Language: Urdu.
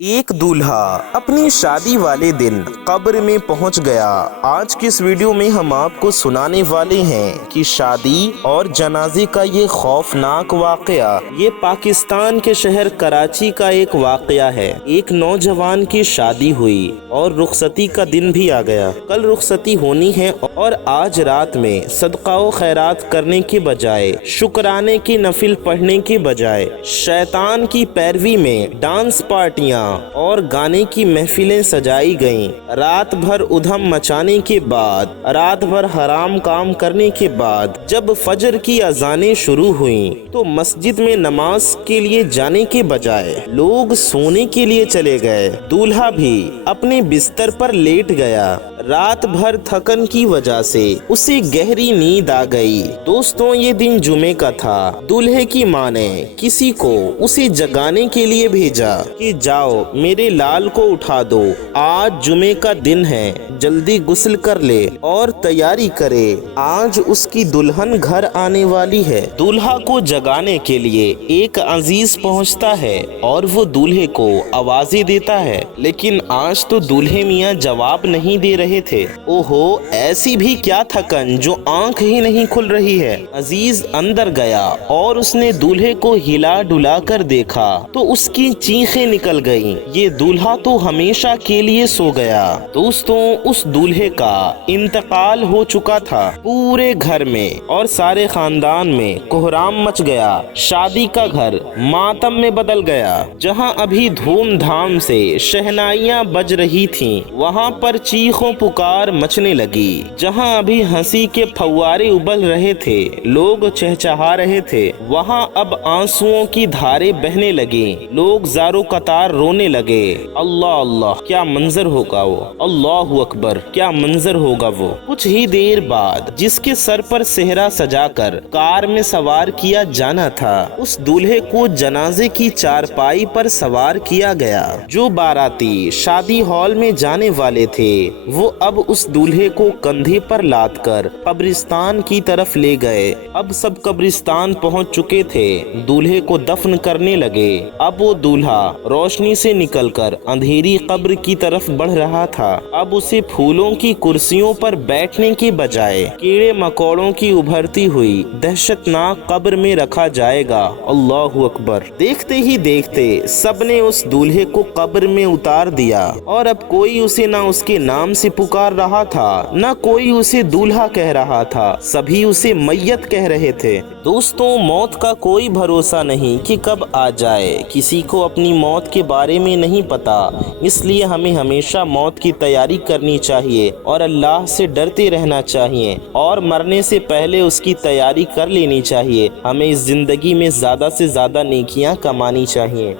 ایک دولہا اپنی شادی والے دن قبر میں پہنچ گیا۔ آج کی اس ویڈیو میں ہم آپ کو سنانے والے ہیں کہ شادی اور جنازے کا یہ خوفناک واقعہ یہ پاکستان کے شہر کراچی کا ایک واقعہ ہے۔ ایک نوجوان کی شادی ہوئی اور رخصتی کا دن بھی آ گیا۔ کل رخصتی ہونی ہے اور آج رات میں صدقہ و خیرات کرنے کے بجائے، شکرانے کی نفل پڑھنے کے بجائے شیطان کی پیروی میں ڈانس پارٹیاں اور گانے کی محفلیں سجائی گئیں۔ رات بھر ادھم مچانے کے بعد، رات بھر حرام کام کرنے کے بعد جب فجر کی اذانیں شروع ہوئیں تو مسجد میں نماز کے لیے جانے کے بجائے لوگ سونے کے لیے چلے گئے۔ دولہا بھی اپنے بستر پر لیٹ گیا۔ رات بھر تھکن کی وجہ سے اسے گہری نیند آ گئی۔ دوستوں، یہ دن جمعے کا تھا۔ دولہے کی ماں نے کسی کو اسے جگانے کے لیے بھیجا کہ جاؤ میرے لال کو اٹھا دو، آج جمعے کا دن ہے، جلدی غسل کر لے اور تیاری کرے، آج اس کی دلہن گھر آنے والی ہے۔ دولہا کو جگانے کے لیے ایک عزیز پہنچتا ہے اور وہ دولہے کو آوازیں دیتا ہے، لیکن آج تو دولہے میاں جواب نہیں دے رہے تھے۔ اوہو، ایسی بھی کیا تھکن جو آنکھ ہی نہیں کھل رہی ہے۔ عزیز اندر گیا اور اس نے دولہے کو ہلا ڈلا کر دیکھا تو اس کی چیخیں نکل گئیں۔ یہ دولہا تو ہمیشہ کے لیے سو گیا۔ دوستوں، اس دولہے کا انتقال ہو چکا تھا۔ پورے گھر میں اور سارے خاندان میں کوہرام مچ گیا۔ شادی کا گھر ماتم میں بدل گیا۔ جہاں ابھی دھوم دھام سے شہنائیاں بج رہی تھیں، وہاں پر چیخوں پکار مچنے لگی۔ جہاں ابھی ہنسی کے پھوارے ابل رہے تھے، لوگ چہچہا رہے تھے، وہاں اب آنسوؤں کی دھاریں بہنے لگیں۔ لوگ زارو قطار رونے لگے۔ اللہ اللہ، کیا منظر ہوگا وہ! اللہ اکبر، کیا منظر ہوگا وہ! کچھ ہی دیر بعد جس کے سر پر صحرا سجا کر کار میں سوار کیا جانا تھا، اس دولہے کو جنازے کی چارپائی پر سوار کیا گیا۔ جو باراتی شادی ہال میں جانے والے تھے وہ اب اس دولہے کو کندھے پر لاد کر قبرستان کی طرف لے گئے۔ اب سب قبرستان پہنچ چکے تھے، دولہے کو دفن کرنے لگے۔ اب وہ دولہا روشنی سے نکل کر اندھیری قبر کی طرف بڑھ رہا تھا۔ اب اسے پھولوں کی کرسیوں پر بیٹھنے کے بجائے کیڑے مکوڑوں کی ابھرتی ہوئی دہشتناک قبر میں رکھا جائے گا۔ اللہ اکبر! دیکھتے ہی دیکھتے سب نے اس دولہے کو قبر میں اتار دیا اور اب کوئی اسے نہ اس کے نام سے پکار رہا تھا، نہ کوئی اسے دولہا کہہ رہا تھا، سبھی اسے میت کہہ رہے تھے۔ دوستوں، موت کا کوئی بھروسہ نہیں کہ کب آ جائے، کسی کو اپنی موت کے بارے میں نہیں پتا، اس لیے ہمیں ہمیشہ موت کی تیاری کرنی چاہیے اور اللہ سے ڈرتے رہنا چاہیے اور مرنے سے پہلے اس کی تیاری کر لینی چاہیے۔ ہمیں اس زندگی میں زیادہ سے زیادہ نیکیاں کمانی چاہیے۔